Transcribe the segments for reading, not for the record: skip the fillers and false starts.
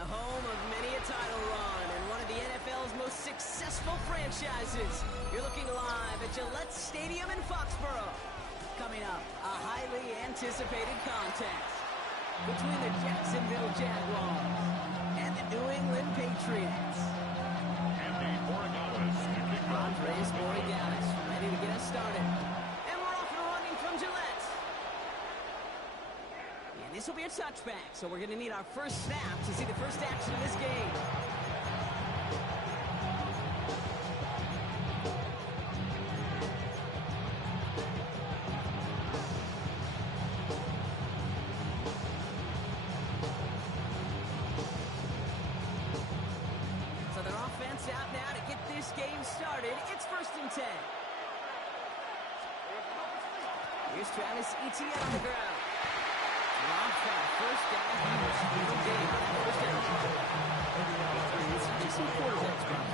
the home of many a title run and one of the NFL's most successful franchises. You're looking live at Gillette Stadium in Foxborough. Coming up, a highly anticipated contest between the Jacksonville Jaguars and the New England Patriots. Andres Borregales ready to get us started. And we're off and running from Gillette. And this will be a touchback, so we're going to need our first snap to see the first action of this game. So their offense out now to get this game started. It's 1st and 10. Here's Travis Etienne on the ground. First down. Some quarterbacks got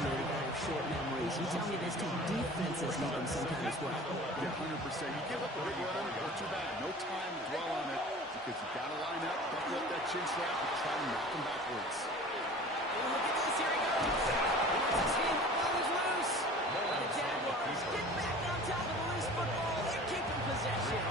short memories. You tell me this team defenses need them sometimes as well. Yeah, 100%. You give up a big run, or too bad. No time to dwell on it because you got to line up, buckle up that chin strap, and try to knock them backwards. Look at this. Here he goes. This game, the ball is loose. The Jaguars get back on top of the loose football and keep in possession.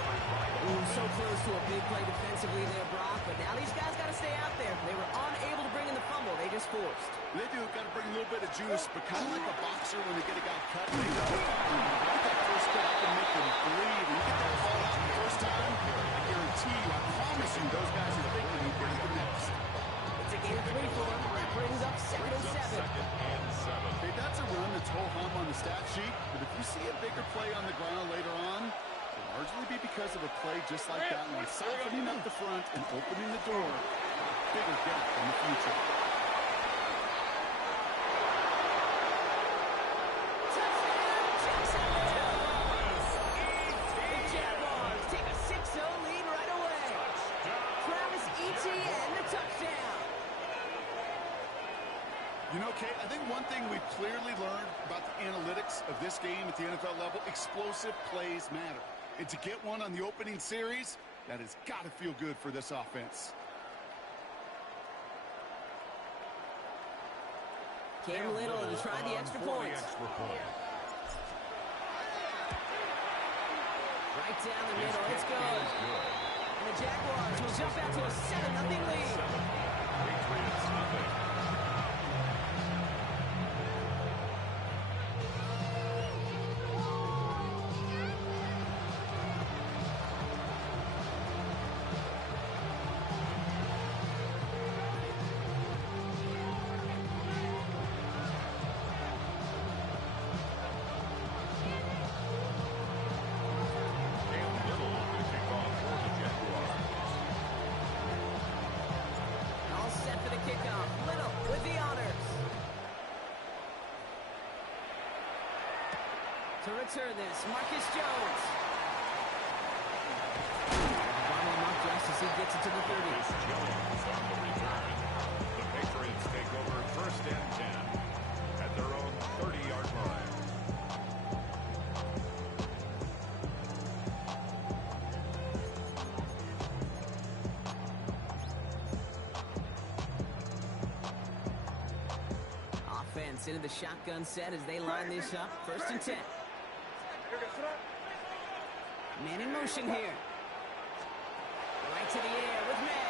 So close to a big play defensively there, Brock, but now these guys got to stay out there. They were unable to bring in the fumble. They just forced. They do. Got to bring a little bit of juice, but kind of like a boxer when they get a guy cut. They know get that first cut and make them bleed. When you get that ball out the first time, I guarantee you, I promise you, those guys are thinking he's going to get next. It's a game 3 for him. That brings up 2nd and 7. Okay, that's a run that's ho-hum on the stat sheet, but if you see a bigger play on the ground later on, largely be because of a play just like that one, softening up the front and opening the door. Bigger gap in the future. Touchdown, Jacksonville! The Jaguars take a 6-0 lead right away. Travis Etienne, the touchdown. You know, Kate, I think one thing we've clearly learned about the analytics of this game at the NFL level, explosive plays matter. And to get one on the opening series, that has got to feel good for this offense. Cam Little to try the extra point. Right down the middle. It's good. And the Jaguars will jump out to a 7-0 lead. To return this, Marcus Jones. Obama mark just as he gets it to the 30. Jones on the return. The Patriots take over 1st and 10 at their own 30-yard line. Offense into the shotgun set as they line this up. 1st and 10. Man in motion here. Right to the air with May.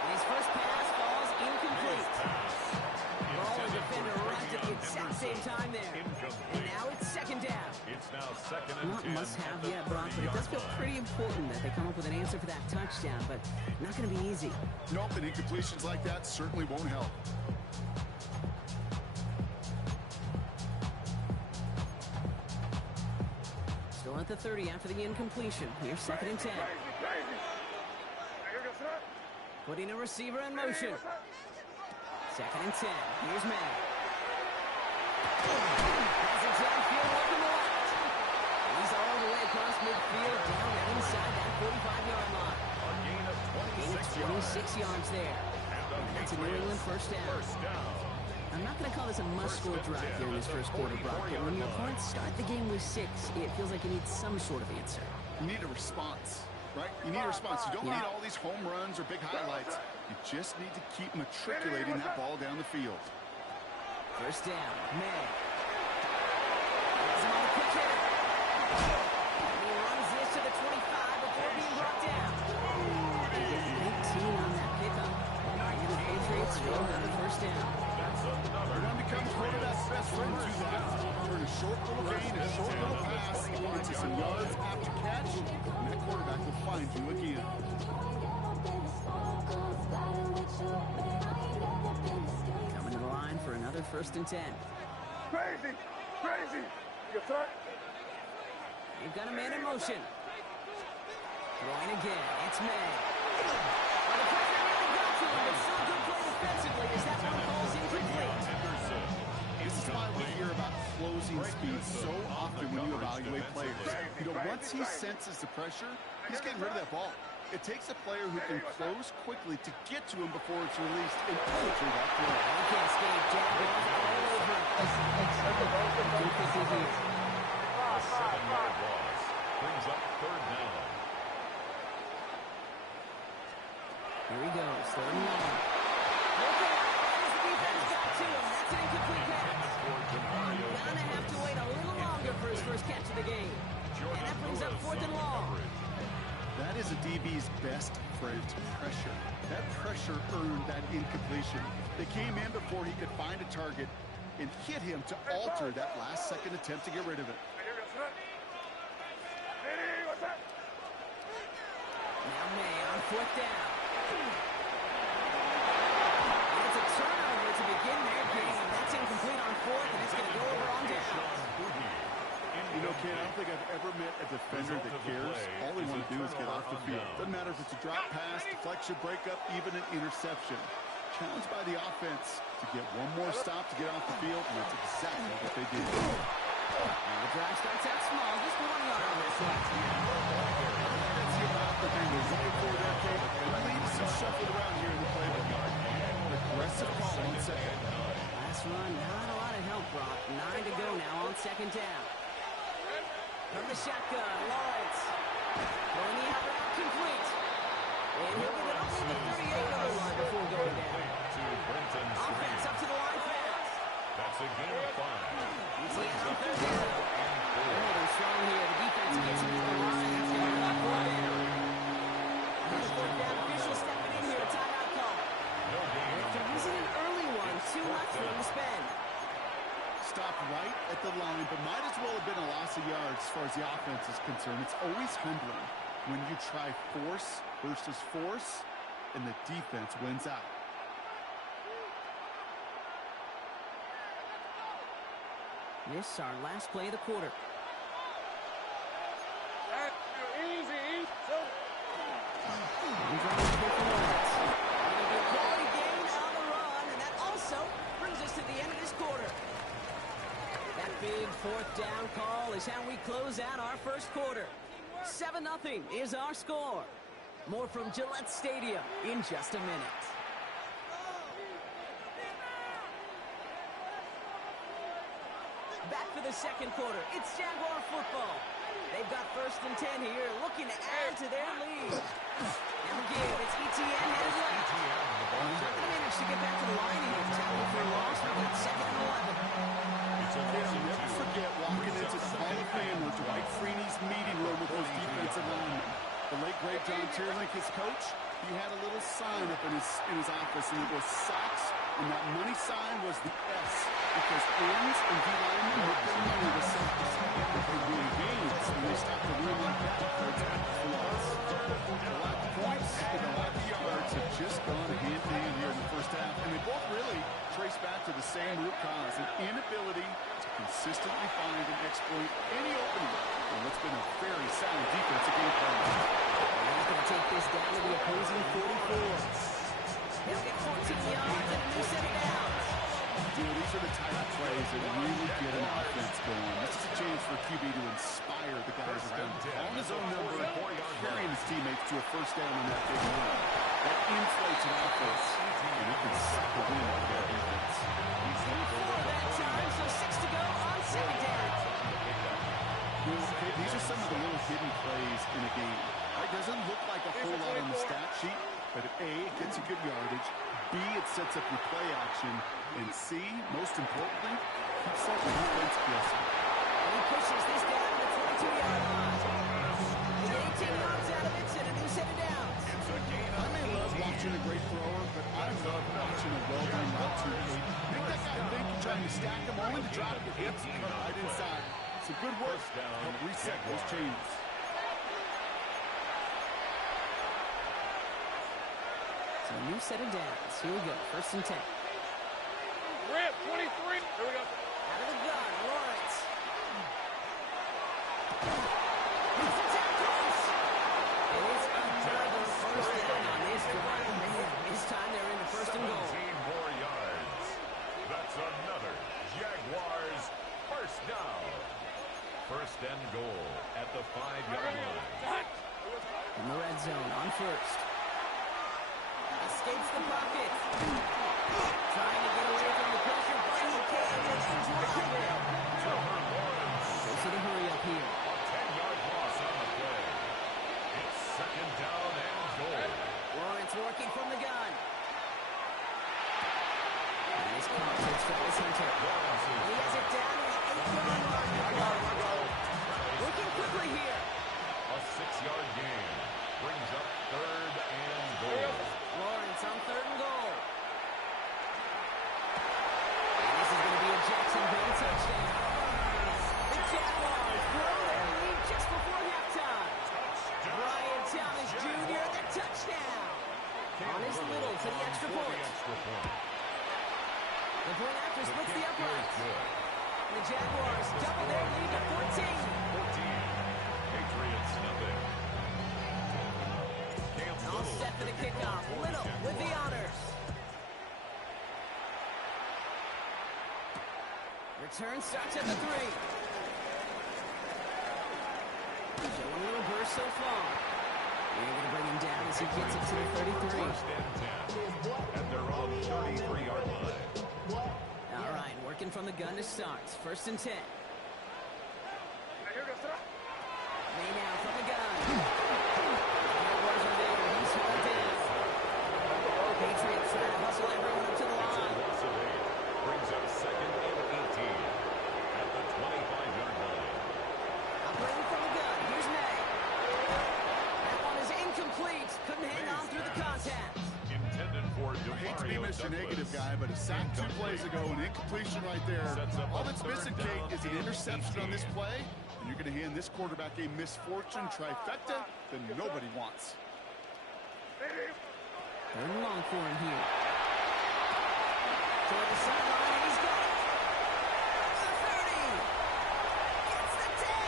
And his first pass falls incomplete. Ball and defender right at the exact same time there. And now it's 2nd down. It's now 2nd and 10. Not must-have yet, Brock, but it does feel pretty important that they come up with an answer for that touchdown, but not going to be easy. Nope, and incompletions like that certainly won't help. Still at the 30 after the incompletion. Here's 2nd and 10. Putting a receiver in motion. 2nd and 10. Here's May. Has a downfield looking left. He's all the way across midfield, down and inside that 45-yard line. A gain of 26 yards there. That's a New England first down. I'm not going to call this a must-score drive here in this first quarter, Brock, but when your opponents start the game with 6, it feels like you need some sort of answer. You need a response. right? You need a response. You don't need all these home runs or big highlights. You just need to keep matriculating that ball down the field. First down, May. He's on the quick hit. He runs this to the 25 before being brought down. 18 on that pickup. And the Patriots will have the first down. They're going to become quarterback's best friend to that. Turn a short little gain, a short little pass into some yards after catch, and that quarterback will find you again. Coming to the line for another 1st and 10. Crazy! Crazy! You start? They've got a man in motion. Throwing again. It's May. Well, the pressure really got to him, but still good play defensively as that one falls incomplete. This is why we hear about closing speed so often when you evaluate players. You know, once he senses the pressure, he's getting rid of that ball. It takes a player who can close quickly to get to him before it's released and enter that throw. He can't escape. Jab balls all over him. A 7-yard loss brings up 3rd down. Here he goes. 3rd and long. Look out. As the defense got to him. That's an incomplete pass. Gonna have to wait a little longer for his first catch of the game. And that brings up 4th and long. That is a DB's best friend, pressure. That pressure earned that incompletion. They came in before he could find a target and hit him to alter that last-second attempt to get rid of it. Now May on 4th down. And it's a turnover to begin their game. That's incomplete on 4th, and it's going to go over on down. You know, Ken, I don't think I've ever met a defender that cares. All they want to do is get off the field. Doesn't matter if it's a drop pass, deflection, breakup, even an interception. Challenged by the offense to get one more stop to get off the field, and that's exactly what they did. And the drive starts out small, just 1 yard on this one. Let's see about the thing they're looking for there, Kate. They need some shuffling around here in the playbook. Aggressive call on 2nd. Last run, not a lot of help, Brock. 9 to go now on 2nd down. From the shotgun, Lawrence. Throwing the out route complete. And he'll get it up to the 38-yard line before going down. Offense up to the line fast. That's a gain of 5. He's on 3rd down. Holding strong here. The defense gets him to the line. It's going to be 4th down. Another 4th down official stepping in here. Timeout call. And if there isn't an early one, too much for him to spend. Stopped right at the line, but might as well have been a loss of yards as far as the offense is concerned. It's always humbling when you try force versus force, and the defense wins out. This is our last play of the quarter. Easy. And driving here for Lawrence. It'll be a quality gain on the run, and that also brings us to the end of this quarter. That big 4th down call is how we close out our first quarter. 7-0 is our score. More from Gillette Stadium in just a minute. Back for the second quarter. It's Jaguar football. They've got 1st and 10 here, looking to add to their lead. And again, it's ETN headed left. He's not going to manage to get back to the line here. Tackle for a loss. We've got 2nd and 11. I'll never forget walking into the Hall of Fame or Dwight Freeney's meeting room with those defensive linemen. The late, great John Tierlink, his coach, he had a little sign up in his office, and it was socks, and that money sign was the S, because ends and D-linemen make their money with socks. If they win games, and they stop to win like that, it's flaws. The lack of points and the lack of yards have just gone hand in hand here in the first half, and they both really trace back to the same root cause, an inability to consistently find and exploit any opening in what's been a very sound defensive game plan. They're not going to take this down to the opposing 44. They'll get 14 yards and a new set of downs. These are the type of plays that really get an offense going. This is a chance for QB to inspire the guys around him. On his own number, carrying his teammates to a 1st down on that big run. That inflates an offense, and it can suck the wind out of their defense. That time, so 6 to go on 2nd down. These are some of the little hidden plays in a game. Right doesn't look like a whole lot on the stat sheet, but A, it gets you good yardage, B, it sets up your play action, and C, most importantly, keeps that defense guessing. And he pushes this down to the 22-yard line. He gets 18 yards out of it, and a new set of downs. I may love watching a great thrower, but I love watching a well-done route to eight. Make that guy think you're trying to stack him only to drop the hits and cut right inside. It's a good work to help reset those chains. So a new set of downs. Here we go. 1st and 10. Rip, 23. Here we go. Out of the gun, Lawrence. He's the tackles. And it's another 1st down on this drive. Man, this time they're into 1st and goal. 17 more yards. That's another Jaguars 1st down. 1st and goal at the 5-yard line. In the red zone on 1st. Escapes the pocket. Trying to get away from the pressure, but he can't. And they drive it. Trevor Lawrence. Goes to the hurry up here. A 10-yard loss on the play. It's 2nd down and goal. Lawrence working from the gun. And he's caught. It's Travis Hunter. Lawrence And he has it down to the 8-yard line. Working quickly here. A 6-yard gain. Brings up 3rd and goal. Lawrence on 3rd and goal. And this is going to be a Jacksonville touchdown. The Jaguars blow their lead just before halftime. Brian Thomas Jr., the touchdown. On his little to the extra point. The point after splits the uprights. And the Jaguars double their lead to 14. 14. Patriots nothing. All set for the kickoff. Little with the honors. Return starts at the 3. Showing a little burst so far. They're going to bring him down as he gets it to the 33. 1st and 10 at their own 33-yard line. All right, working from the gun to start. 1st and 10. May now from the gun. Jaguars are there. He's hauled in. Patriots trying to hustle everyone up to the line. Loss of 8 brings up 2nd and 18 at the 25-yard line. Operating from the gun. Here's May. That one is incomplete. Couldn't hang on through the contact. Intended for I hate to be Demario Mr. Douglas. Negative guy, but a sack 2 plays ago, an incompletion right there. All that's missing, Kate, is an interception on this play, and you're going to hand this quarterback a misfortune trifecta that nobody wants. 3rd and long for him here. Toward the sideline, and he's got it. The 30. Gets the 10.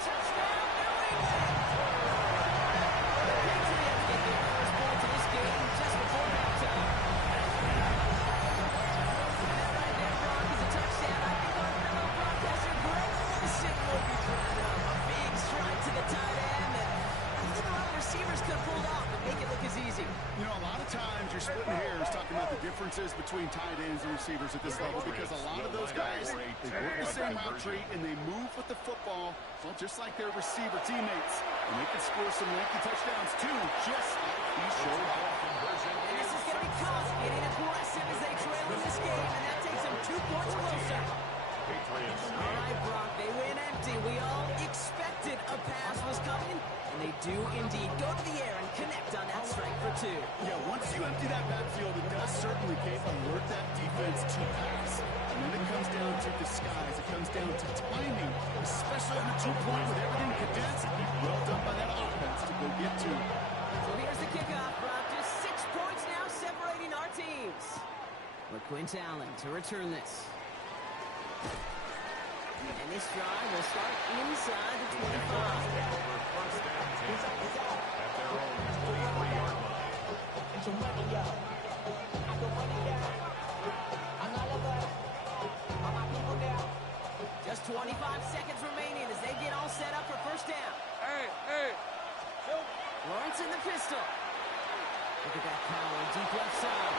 Touchdown, New England. The Patriots get their first points of this game just before halftime. That right there, Brock, is a touchdown. I think our fellow broadcaster Greg Olsen will be proud of. A big strike to the tight end, and I think a lot of receivers could have pulled off and make it look as easy. You know, a lot of times you're splitting hairs talking about the differences between tight ends and receivers at this level because a lot of those guys, they work the same route tree and they move with the football, well, just like their receiver teammates. And they can score some lengthy touchdowns too, just like he showed off. And this is going to be Cobb getting aggressive as they trail in this game, and that takes them 2 points closer. Patriots. All right, Brock, they win empty. We all expected a pass was coming, and they do indeed go to the air and connect on that strike for 2. Yeah, once you empty that backfield, it does certainly, Kate, alert that defense to pass. And then it comes down to disguise. It comes down to timing, especially on the 2-point with everything condensed. Well done by that offense to go get 2. So here's the kickoff, Brock. Just 6 points now separating our teams. LaQuint Allen to return this. And this drive will start inside the 25. Over 1st and 10 at their own 23-yard line. Just 25 seconds remaining as they get all set up for 1st down. Hey. Lawrence in the pistol. Look at that power, deep left side.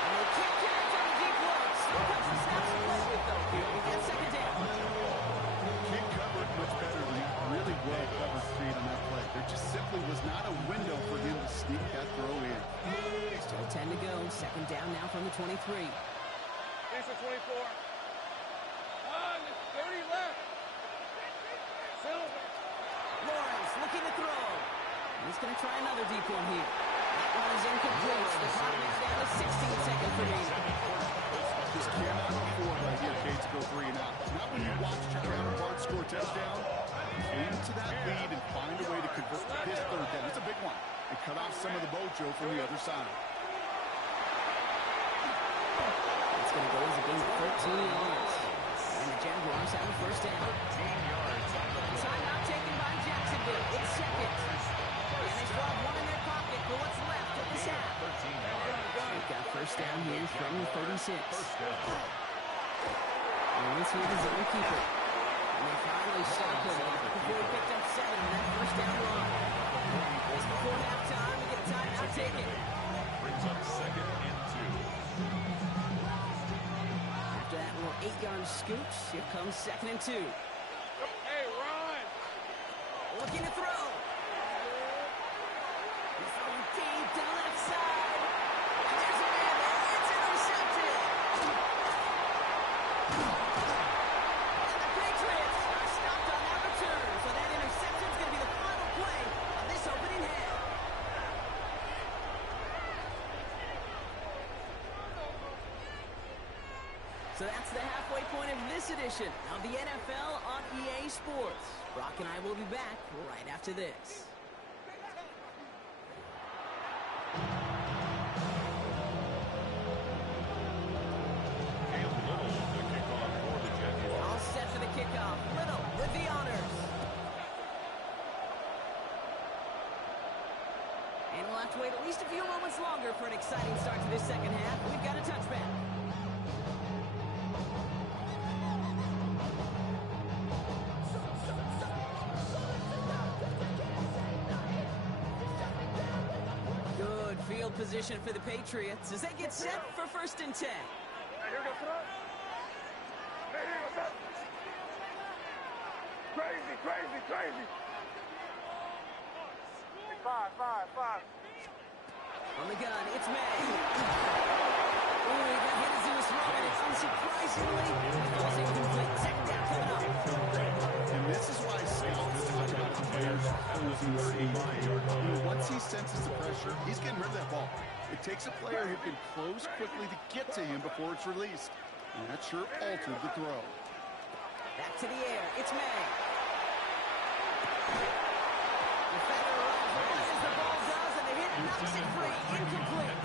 And they can't connect on the deep still got some snaps to play with, though. Here we get second down. Kid covered much better than he really well covered Creed on that play. There just simply was not a window for him to sneak that throw in. Still 10 to go. Second down now from the 23. Finish at 24. 30 left. Silver. Lawrence looking to throw. He's going to try another deep one here. That one is incomplete. The clock is down to 16 seconds remaining. Just cannot afford right here, Cade, to go 3 and out. Not when you watched your counterpart score a touchdown. Into that lead and find a way to convert this third down. It's a big one. And cut off some of the mojo from the other side. It's going to go as a gain of 13 yards. And the Jaguars have a first down. Timeout taken by Jacksonville. It's second. And they still have one in their pocket for what's left of this half. They've got first down here from the 36. Lawrence here, the zone keeper. And they finally stop him before he picked up 7 in that first down run. Just before halftime, we get a timeout taken. Brings up second and 2. After that little 8-yard scooch, here comes second and 2. Hey, Ron. Looking to throw. He's throwing deep to the left side. And there's a man there. It's intercepted. And the Patriots are stopped on that return. So that interception is going to be the final play of this opening half. So that's the halfway point of this edition of the NFL on EA Sports. Brock and I will be back right after this. Caleb Little, the kickoff for the Jaguars. All set for the kickoff. Little with the honors. And we'll have to wait at least a few moments longer for an exciting start to this second half. We've got a touchback. Good field position for the Patriots as they get set for first and 10. Hey, here we go. Hey, what's up? Crazy, crazy, crazy. 5. On the gun, it's May. Ooh, he got hit as he was throwing it. Unsurprisingly, it was incomplete. Second down coming up. And this is why scouts talk about players closing their aim. Once he senses the pressure, he's getting rid of that ball. It takes a player who can close quickly to get to him before it's released. And that sure altered the throw. Back to the air. It's May. Defender runs as the ball does, and the hit knocks it free. Incomplete.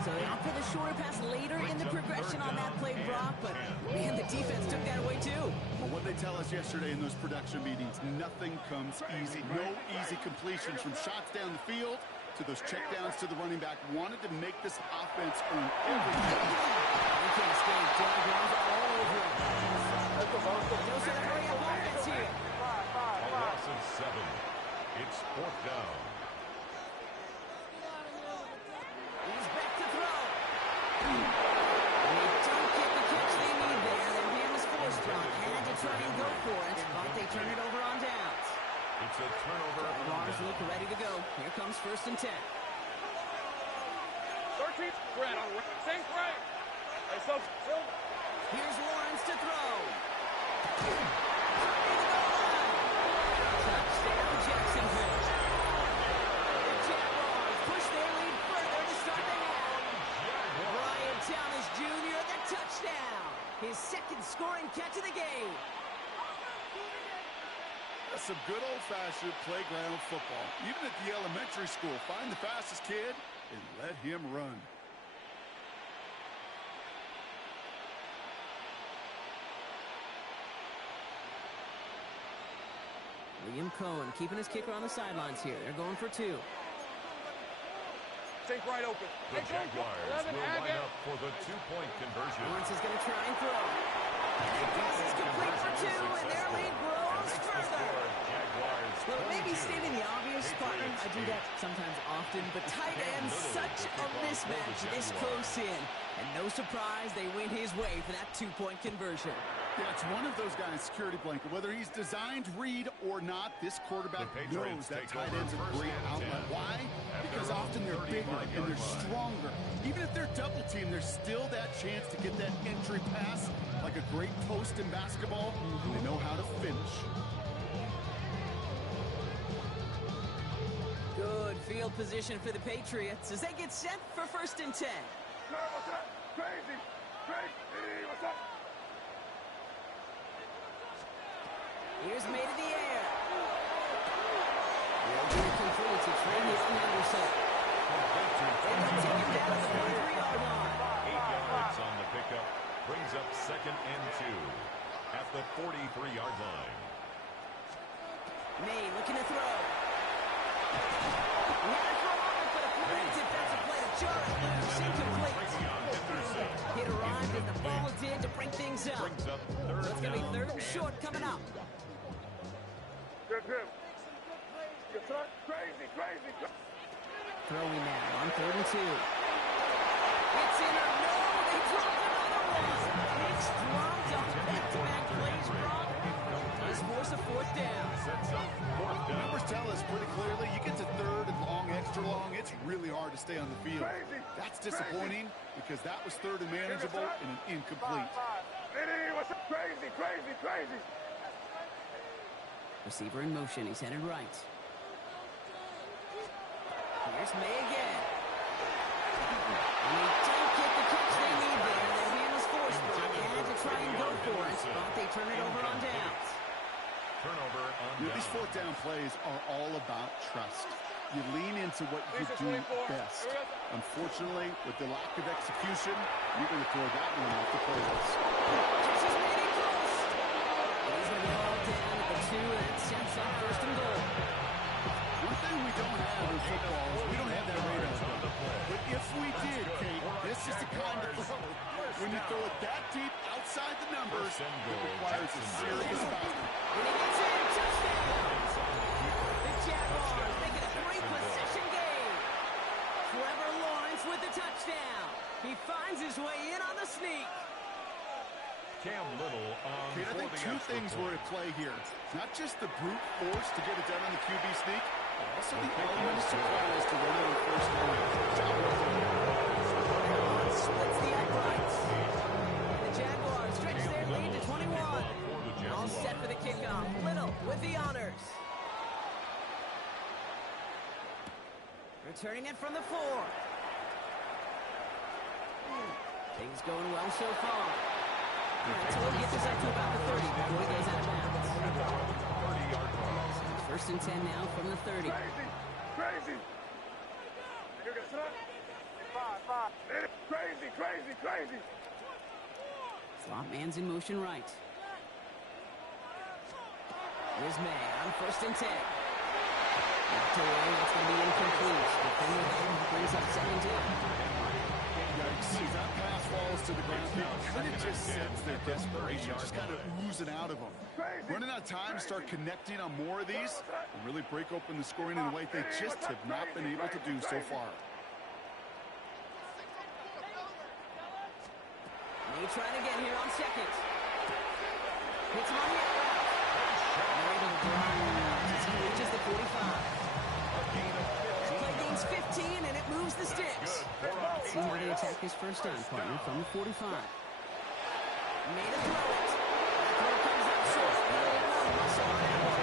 So they opt for the shorter pass later in the progression on that play, Brock, but man, the defense took that away too. Well, what they tell us yesterday in those production meetings, nothing comes easy. No easy completions from shots down the field to those checkdowns to the running back. Wanted to make this offense earn everything. He can't escape. Jaguars all over him. Those are the hurry-up offense here. A loss of 7. It's 4th down. He's back to throw. And they don't get the catch they need there. Their hand was forced, Brock. Had to try and go for it, but they turn it over on downs. It's a turnover. Jaguars look ready to go. Here comes first and 10. 13. Brad on same right. Hey, so. Here's Lawrence to throw. Touchdown, Jacksonville. The Jaguars push their lead further to start the half. Brian Thomas Jr., the touchdown. His second scoring catch of the game. That's some good old-fashioned playground football. Even at the elementary school, find the fastest kid and let him run. Liam Cohen keeping his kicker on the sidelines here. They're going for 2. Sink right open. The Jaguars will line up for the 2-point conversion. Lawrence is going to try and throw. And the pass is complete for 2, and their lead grows further. Well, it may be stating the obvious, partner. I do that sometimes often, but tight end, such a mismatch this close in. And no surprise, they win his way for that two-point conversion. Yeah, it's one of those guys, security blanket. Whether he's designed read or not, this quarterback knows that tight end's a great outlet. Why? Because often they're bigger and they're stronger. Even if they're double teamed, there's still that chance to get that entry pass like a great post in basketball, and they know how to finish. Good field position for the Patriots as they get set for 1st and 10. What's up? Crazy. Crazy. What's up? Here's made in the air. They'll get it complete to Trey Henderson. They're going to take him down to the 43-yard line. 8 yards on the pickup. Brings up 2nd and 2 at the 43-yard line. May looking to throw. He had a throw on it, but a great defensive play to jar it loose. Incomplete. Hit arrived as the ball did to bring things up. Brings up So 3rd it's going to be down 3rd and short coming up. Good. Good son. Crazy. Throwing now on 3rd and 2. It's in or no, they dropped another one. It's dropped on back-to-back plays, Brock. Let's force a 4th down. Sets up 4th down. Numbers tell us pretty clearly, you get to 3rd and long, extra long, it's really hard to stay on the field. That's disappointing because that was 3rd and manageable and an incomplete. What's up? Crazy. Receiver in motion. He's headed right. Here's May again. And they don't get the catch they need there. Their hand was forced, but they had to try and go for it. But they turn it over on downs. Turnover on These down. 4th down plays are all about trust. You lean into what you do best. Unfortunately, with the lack of execution, you're going to throw that one off the playlist. Just as many close. And he's going to be hauled down at the 2, and that sets up 1st and goal. One thing we don't have in football is we don't have that radar. But if we did, Kate, this is the kind of throw. When you throw it that deep outside the numbers, it requires a serious foul. And he gets in. Touchdown. The Jaguars making a 3-possession game. Trevor Lawrence with the touchdown. He finds his way in on the sneak. Cam Little on Kate, I think for the 2 extra things were point. at play here. Not just the brute force to get it done on the QB sneak, but also the element of surprise to run it on 1st down. Splits the uprights. And the Jaguars stretch their lead to 21. All set for the kickoff. Little with the honors. Returning it from the 4. Things going well so far. All right, so we'll get this up to about the 30 before he goes out of bounds. 30-yard line. 1st and 10 now from the 30. Crazy. You get son. 5. Crazy. Slot man's in motion right. Here's May on 1st and 10. Knocked away, that's going to be incomplete. Defender there brings up 2nd down. Yikes. As that pass falls to the ground, you kind of just sense their desperation just kind of oozing out of them. Running out of time, start connecting on more of these, and really break open the scoring in a way they just have not been able to do so far. May trying again here on 2nd. Hits him on the out route. They're able to drive as he reaches the 45. Play gains 15, and it moves the sticks. Let's see how they attack his 1st down partner from the 45. Made a throw it. That throw comes up short. Muscle on that one.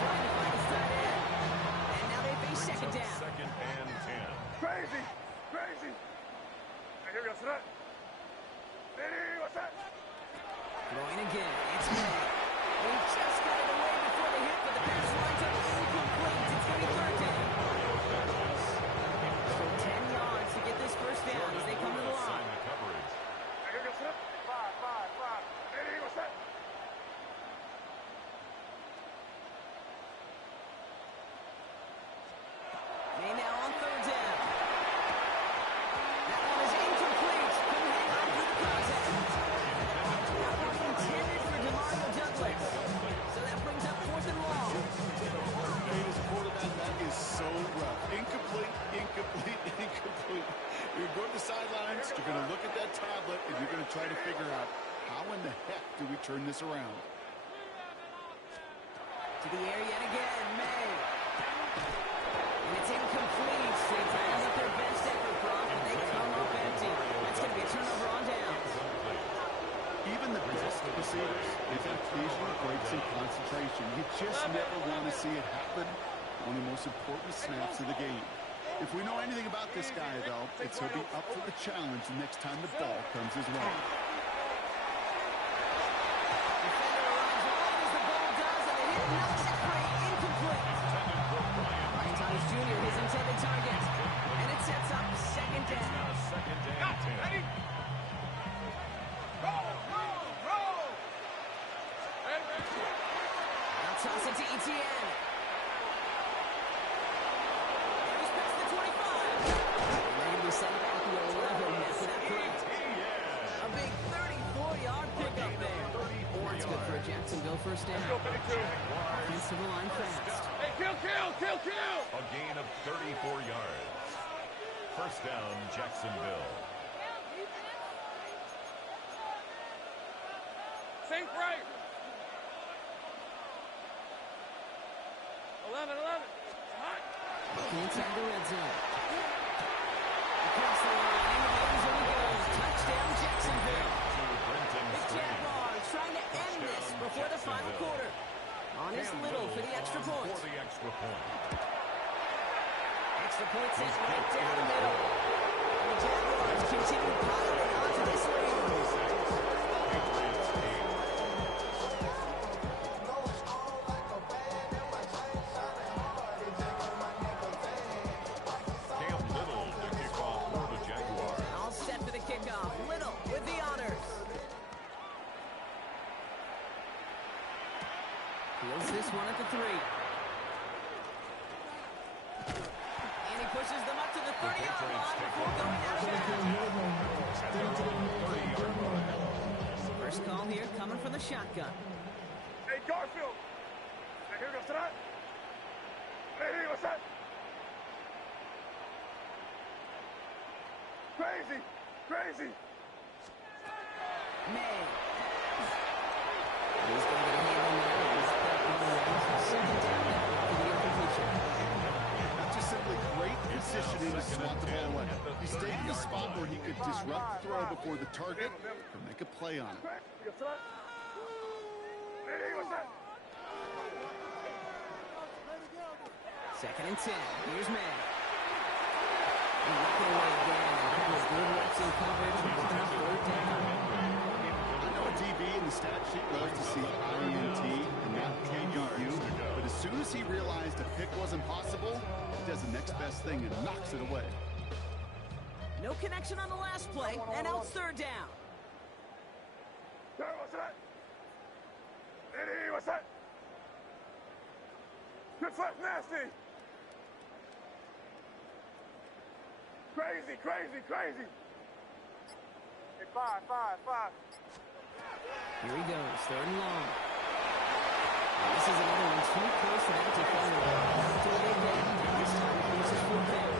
Trying to find his tight end. And now they face 2nd down. 2nd and 10. Crazy. Here we go, son. What's up? Throwing again. It's May. He just got it away before the hit, but the pass lines up incomplete. It's going to be 3rd down. So 10 yards to get this 1st down as they come to the line. The coverage. Here we go, son. 5. What's up? May now on 3rd down. That one is incomplete. Couldn't hang on through the contact. That one intended for DeMario Douglas. So that brings up 4th and long. Kate, as a quarterback, that is so rough. Incomplete. You're going to the sidelines, you're going How in the heck do we turn this around? To the air yet again, May. And it's incomplete. They round up their bench effort, Brock, but they come up empty. That's going to be a turnover on downs. Even the best receivers, they've had occasional breaks in concentration. You just never want to see it happen on the most important snaps of the game. If we know anything about this guy, though, it's he'll be up for the challenge the next time the ball comes his way. Defender arrives right as the ball does, and the hit knocks it free. Incomplete. Brian Thomas Jr., his intended target. And it sets up second down. Second down, 10. Now toss it to Etienne. He's past the 25. And they're going to be sent back to 11 after that play. A big 34-yard pickup there. That's good for a Jacksonville first down. Offensive line fast. Hey, kill! A gain of 34 yards. First down, Jacksonville. Sink right. 11. Hot. Looking inside the red zone. Across the line, into the end zone he goes. Touchdown, Jacksonville. The Jaguars trying to end this before the final quarter. On his Little for the extra point. Extra point sent right down the middle. And the Jaguars continue piling onto this lead. Cam Little to kick off for the Jaguars. All set for the kickoff. Little with the honors. Fields this one at the 3. And he pushes them up to the 30-yard line before going out of bounds. First call here coming from the shotgun. Hey, Garfield. Hey, here goes that. Hey, what's that? Crazy. May. He's going to get a hand on there. He's back on the line. Second down now for the incompletion. Not just simply great positioning to swat the ball away. He stayed in a spot where he could disrupt the throw before the target or make a play on it. Hey, what's that? Second and 10. Here's May. And knocking away again. That was good reps in coverage. Picking up third down. I know a DB in the stat sheet loves to see INT and not TDU, but as soon as he realized a pick wasn't possible, he does the next best thing and knocks it away. No connection on the last play, and now it's third down. Hey, what's that? Hey, what's that? Good flat, nasty. Crazy. Hey, five. Here he goes, third and long. And this is another one too close for that defender. To the big game, this time it loses fourth down.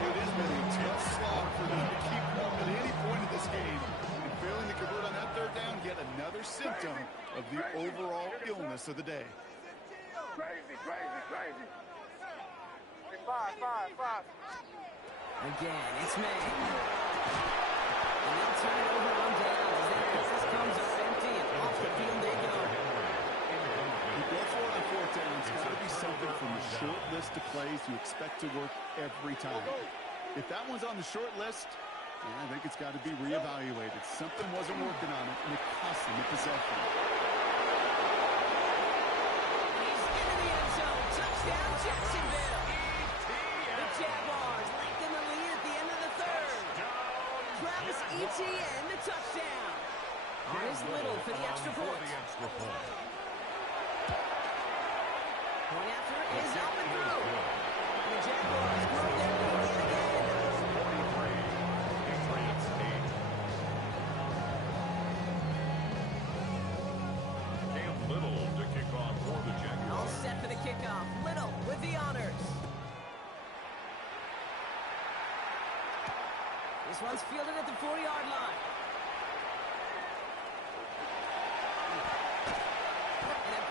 It has been a tough slog for them to keep up at any point in this game. And failing to convert on that third down, yet another symptom of the overall illness of the day. Crazy. Hey, five. Again, it's May. And they'll turn it over on downs as that business comes up empty and off the field they go. You go for it on fourth down. It's got to be something from the short list of plays you expect to work every time. If that one's on the short list, I think it's got to be reevaluated. Something wasn't working on it, and it cost them the possession. He's into the end zone. Touchdown, Jacksonville. The Jaguars lengthen the lead at the end of the third. Travis Etienne, the touchdown. On his Little for the extra point. Point after is up and through. And the Jaguars grow their lead yet again. Cam Little to kick off for the All Jaguars. set for the kickoff. Little with the honors. This one's fielded at the 40-yard line.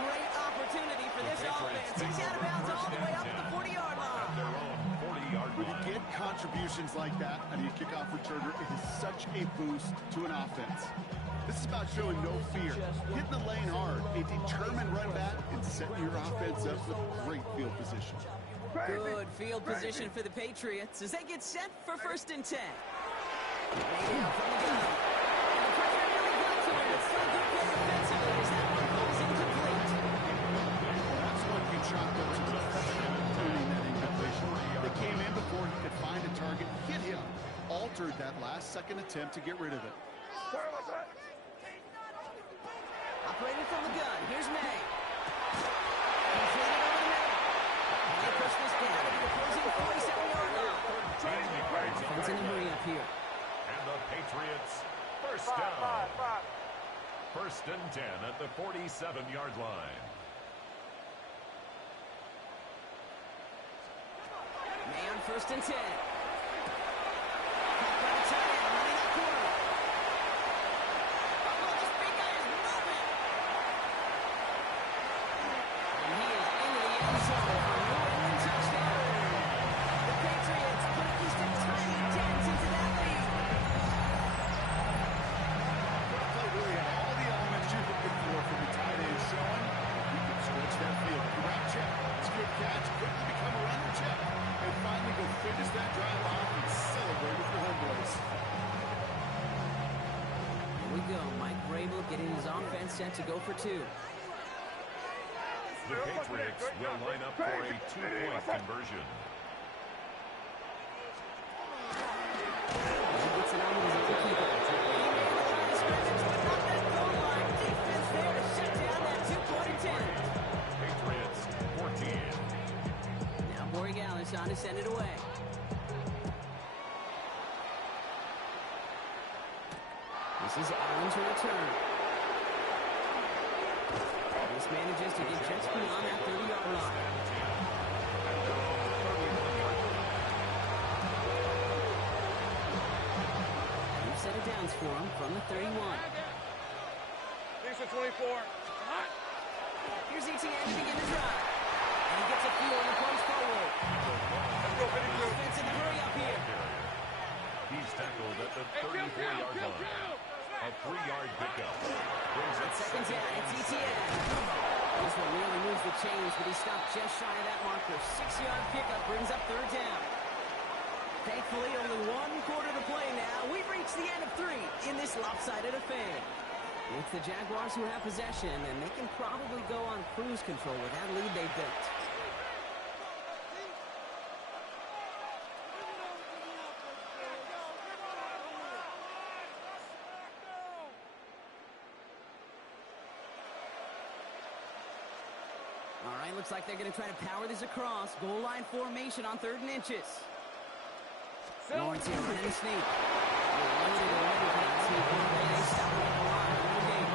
great opportunity for this offense. He's out of bounds all the way up at the 40-yard line. At their own 40-yard When you line. get contributions like that out of your kickoff returner, it is such a boost to an offense. This is about showing no fear, hitting the lane hard, a determined run back, and setting your offense up with great field position. Good field position for the Patriots as they get set for 1st and 10. Maybe out from the gun. And the pressure really got to him. It's still good play defensively as that one falls incomplete. That's what you chalked up to the turning that incompletion. They came in before he could find a target, hit him, altered that last-second attempt to get rid of it. Operating from the gun. Here's May. Completed over the middle. And they push this down to the opposing 47-yard line. Defense in a hurry up here. And the Patriots, first down. 1st and 10 at the 47-yard line. May on 1st and 10. Caught by the tight end, running that corner. Oh, this big guy is moving. And he is into the end zone for a New England touchdown. The Patriots put at least a tiny dent into that lead. That play really had all the elements you're looking for from the tight end showing. He can stretch that field. Route check. It's a good catch. Quickly become a runner check. And finally go finish that drive off and celebrate with your homeboys. Here we go. Mike Vrabel getting his offense set to go for 2. The Patriots will line up for a 2-point conversion. He gets it on with his own keeper. Scrimmage, but not that goal line. Defense there to shut down that 2-point attempt. Patriots, 14. Now Borregales on to send it away. This is Allen's return. This manages to get just beyond that 30-yard line. New set of downs for him from the 31. Lisa 24. Here's Etienne to begin the drive. And he gets a few on the post forward. Let's go, 52. Offense in the hurry up here. He's tackled at the 34-yard line. A 3-yard pickup. Brings it 2nd down, it's Etienne. This one really moves the chains, but he stopped just shy of that marker. 6-yard pickup brings up 3rd down. Thankfully, only 1 quarter to play now. We've reached the end of 3 in this lopsided affair. It's the Jaguars who have possession, and they can probably go on cruise control with that lead they built. All right, looks like they're going to try to power this across. Goal line formation on 3rd and inches. Lawrence here running a sneak. They're loaded and ready for that sneak. They stop him at the line. No gain.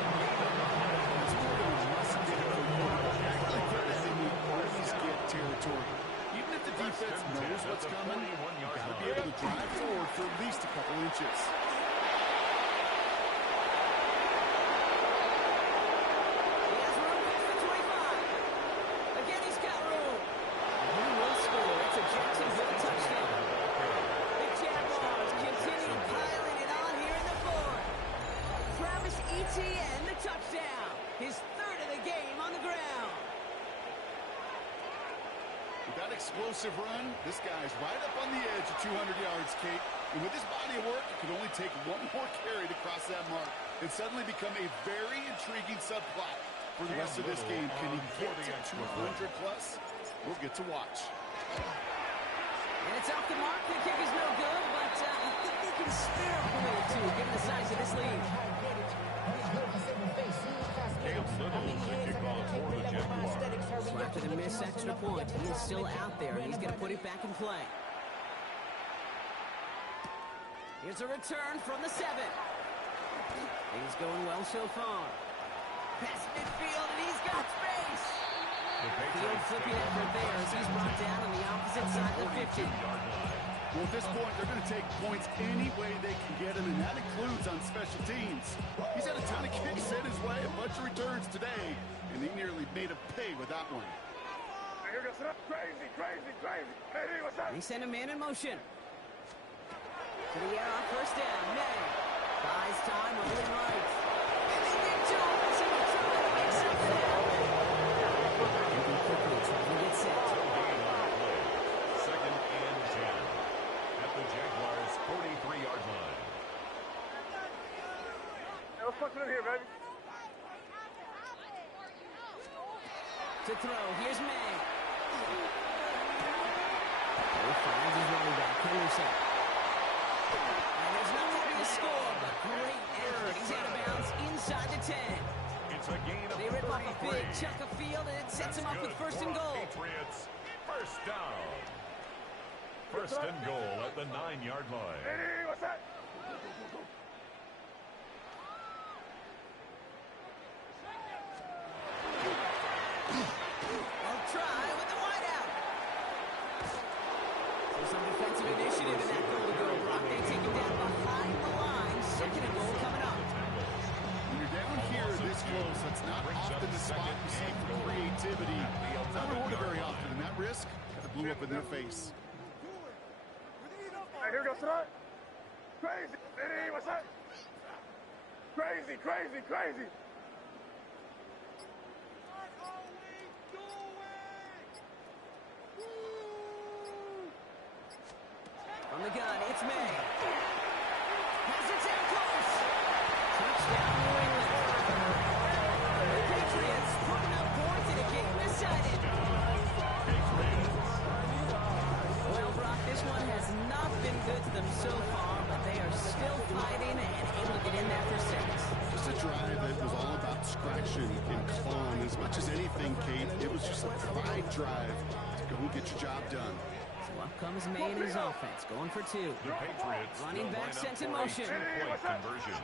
Always get territory. Even if the defense knows what's coming, you got to be able to drive forward for at least a couple inches. He has room past the 25. Again, he's got room. He will score. It's a Jacksonville touchdown. The Jaguars continue piling it on here in the 4th. Travis Etienne, the touchdown. His 3rd of the game on the ground. With that explosive run, this guy's right up on the edge of 200 yards, Kate. And with his body of work, it can only take 1 more carry to cross that mark and suddenly become a very intriguing subplot for the rest of this game. Can he get to 200 plus? We'll get to watch. And it's off the mark. The kick is no good, but I think they can spare a point or 2 given the size of this lead. Caleb Little is the kickoff for the Jaguars. So after the missed extra point, he is still out there, and he's going to put it back in play. Here's a return from the 7. Things going well so far. Pass midfield, and he's got space. Field flipping effort there as he's brought down on the opposite side of the 50. Well, at this point, they're going to take points any way they can get them, and that includes on special teams. He's had a ton of kicks sent his way, a bunch of returns today, and and he nearly made him pay with that one. Here goes it up. Crazy, crazy, crazy. Hey, what's up? They send a man in motion. To the air on first down. May buys time, rolling right. And they get Jones in the trouble to make something happen. Moving quickly, trying to get set. Second and 10 at the Jaguars' 43-yard line. Hey, let's punch it in here, baby. To throw, here's May. He finds his running back, Henderson. And there's not going to be a score, but great effort. He's out of bounds inside the 10. It's a gain of They rip off a 33. big chunk of field, and it sets him up with first and goal. Patriots, first down. First and goal at the 9-yard line. Hey, what's that? They'll try with the wideout. So some defensive initiative in that goal to go. Brock, they take him down behind the line. Second and goal coming up. When you're down here this close, that's not often the spot you see for creativity. It's not rewarded very often, and that risk kind of blew up in their face. Hey, here goes it. Crazy. Hey, what's that? Crazy, crazy, crazy. From the gun, it's May. Has it down close. Touchdown, New England. The Patriots putting up points in a game decided. Well, Brock, this one has not been good to them so far, but they are still fighting and able to get in there for 6. Just a drive that was all about scratching and clawing. As much as anything, Kate, it was just a pride drive to go and get your job done. So up comes May and his offense, going for 2. The Patriots Running will back line up sent in for a motion. two-point conversion.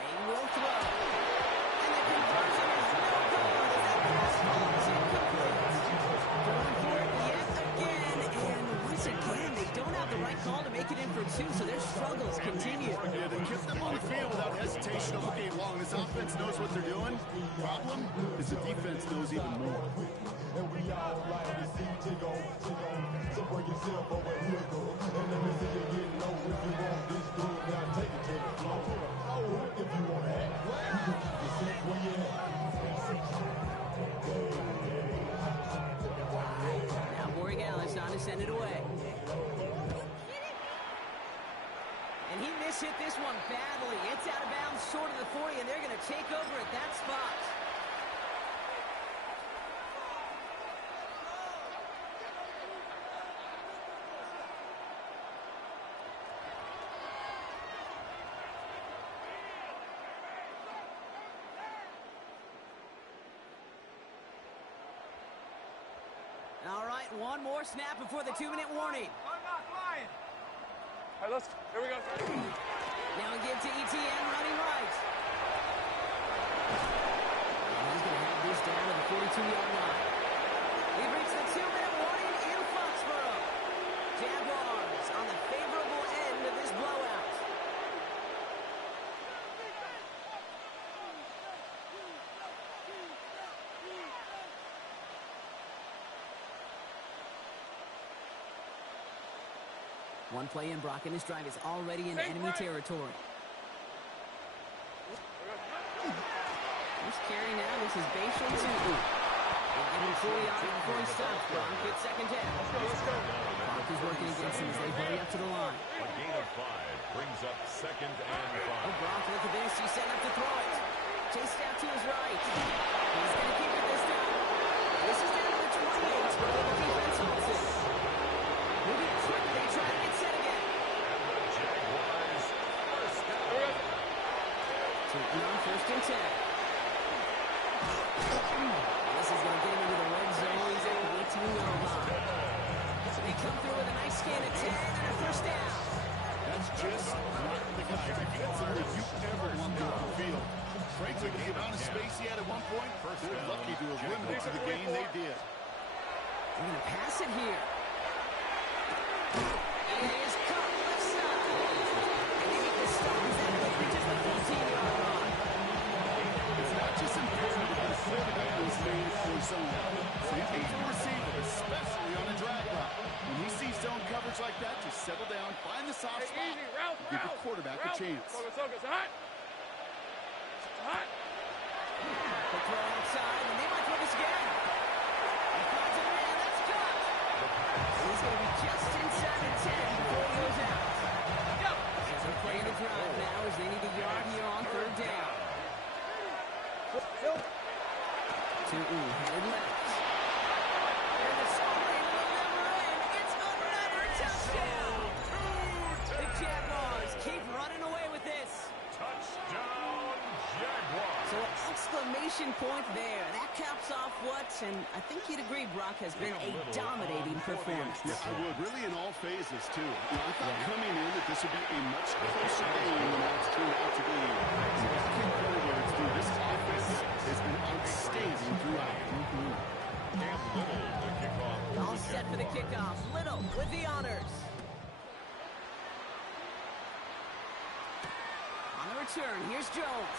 May will throw. And the conversion is no good as that pass falls incomplete. Going for it yet again, and once again, they don't have the right call to make it in for 2, so their struggles continue. Yeah, they kept them on the field without hesitation all game long. This offense knows what they're doing. Problem is the defense knows even more. And we all like to see jiggle. So bring yourself over here, go. And let me see you get low. If you want this groove, now take it to the floor. Oh, if you want to act, you can keep your seat where you at. Now Morgan Allen's on to send it away. And he mishit this one badly. It's out of bounds short of the 40, and they're going to take over at that spot. All right, one more snap before the 2-minute warning. Hey, let's. Here we go. Now we give to ETN running right. And he's going to have this down to the 42-yard line. We've reached the 2-minute warning in Foxborough. Jaguars on the favorable end of this blowout. One play in, Brock, and this drive is already in enemy territory. This carry now, this is Bashal Tutu. They'll give him 40 yards before he stops. Brock gets second down. Let's go. Brock is working against him as they hurry up to the line. A gain of 5 brings up second and Oh, 5. Brock, look at this. He's setting up to throw it. Chased out to his right. He's going to keep it this time. This is down to the 28, but the defense holds it. Moving quickly, trying to get set again. Jaguars, first down. Taking on first and 10. This is going to get him into the red zone. He's at the 18-yard line. So they come through with a nice scan at 10 and a first down. That's just not the guy defensively you ever want to on the field. Frankly, with the amount of space he had at one point, they're lucky to have limited to the game they did. They're going to pass it here. It is cut left side. And they make the stop as that play reaches the 15-yard line. back a chance. Quick throw outside, and they might throw this again. He finds a man, that's cut. He's going to be just inside the 10 before he goes out. So they're playing the drive now as they need a yard here on third down. Tootin headed left. And the scoring will never end. It's another touchdown. The Jaguars keep running away with this. Touchdown, Jaguars. So an exclamation point there. That caps off what, and I think you'd agree, Brock, has been a dominating performance. Yeah, I would. Really in all phases, too. You know, I thought coming in that this would be a much closer game than it's turned out to be. This offense has been outstanding throughout. Cam Little, the kickoff. All set for the kickoff. Little with the honors. On the return, here's Jones.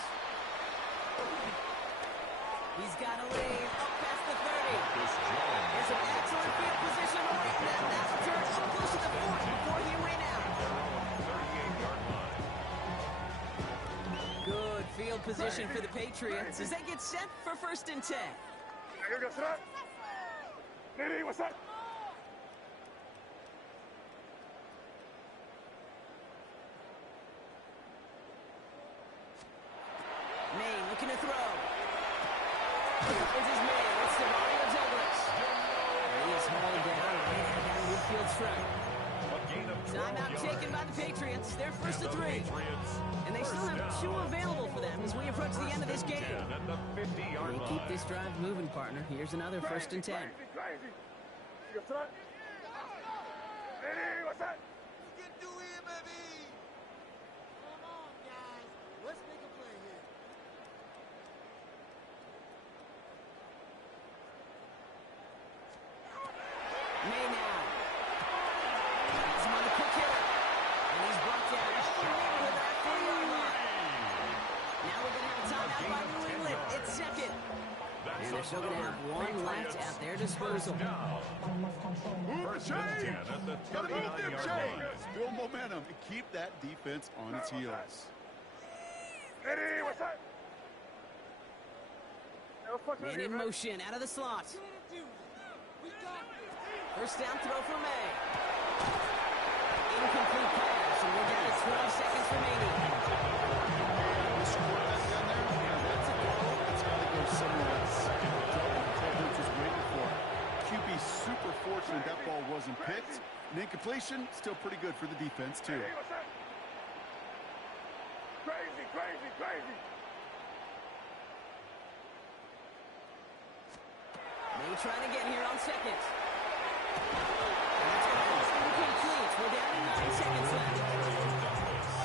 He's got a lead up past the 30. There's an excellent field position right now. That's a turn up close to the 40 before he ran out. 38-yard line. Good field position for the Patriots as they get set for 1st and 10. What's that? Maine looking to throw. It's his man. It's Mario Douglas. He is hauled down right at that midfield stripe. A gain of 12 Timeout yards. taken by the Patriots. They're 1st And to the 3. Patriots And they still have first 2 down. available for them as we approach the end of this game. 10 at the 50-yard They keep line. this drive moving, partner. Here's another 1st and 10. Crazy. What's that? You can do it, baby! Come on, guys. Let's make a play here. May now. He's on the quick hitter. And he's brought down in the neighborhood of that 40-yard line. Now we're going to have a timeout by New England. It's second. And they're still going to have one left at their disposal. First and 10 at the Gotta move them 39-yard line. chains. Build momentum and keep that defense on its heels. Eddie, what's that? Man in motion out of the slot. We got this. First down throw for May. Incomplete pass, and we're down to 12 seconds remaining. That's a goal. It's got to go somewhere else. Edwards was waiting for it. QB super fortunate that ball wasn't picked. An incompletion, still pretty good for the defense, too. Eddie, what's that? Crazy, crazy, crazy. May trying to get here on second. That's incomplete. We're down to 9 seconds left.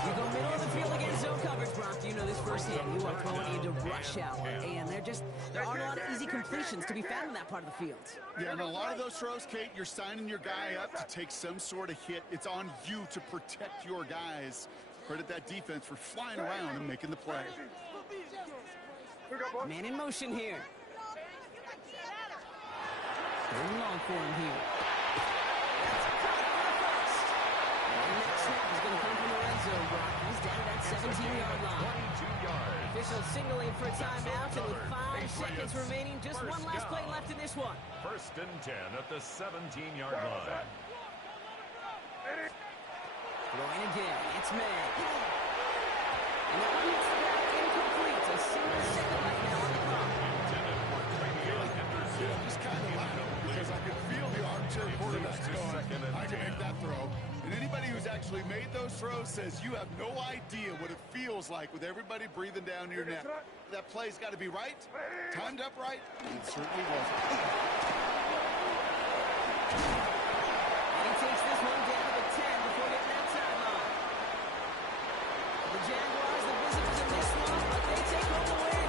You go middle of the field against zone coverage, Brock. You know this firsthand. You are going into rush hour, and there aren't a lot of easy completions to be found in that part of the field. Yeah, and a lot of those throws, Kate, you're signing your guy up to take some sort of hit. It's on you to protect your guys. Credit that defense for flying around and making the play. Man in motion here. Third and long for him here. That's a cut for the first. And that snap is going to come from the red zone, Brock. He's down at that 17-yard line. 22 yards. Official signaling for a timeout, and with 5 seconds remaining, just one last play left in this one. First and 10 at the 17-yard line. Throwing again, it's May. And that one hits the ground incomplete. A single second left now on the clock. Intended for Travion Henderson. Just kind of loud because I could feel the armchair quarterback going, I can make that throw. And anybody who's actually made those throws says you have no idea what it feels like with everybody breathing down your neck. That play's got to be right, timed up right, and it certainly wasn't. And he takes this one down to the 10 before getting that sideline. The Jaguars, the visitors in this one, but they take home the win.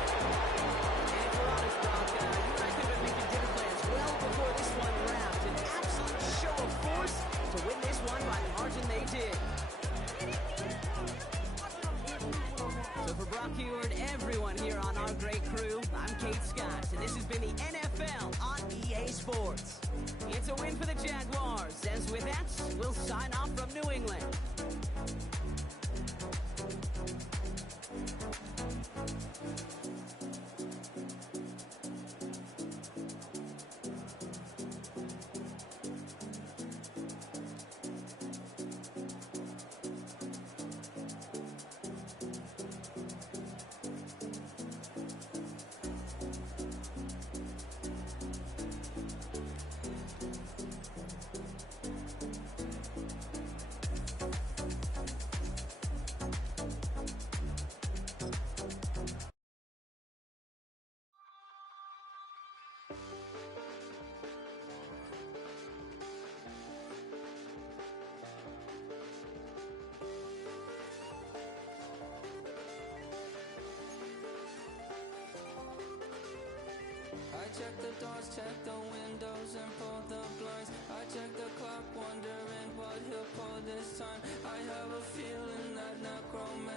And if we're honest, Brock, you and I could have been making dinner plans well before this one wrapped. An absolute show of force to win this one by the margin they did. So for Brock Huard, everyone here on our great crew, I'm Kate Scott, and this has been the NFL on EA Sports. It's a win for the Jaguars, as with that, we'll sign off from New England. check the doors, check the windows, and pull the blinds. I check the clock, wondering what he'll pull this time. I have a feeling that necromancer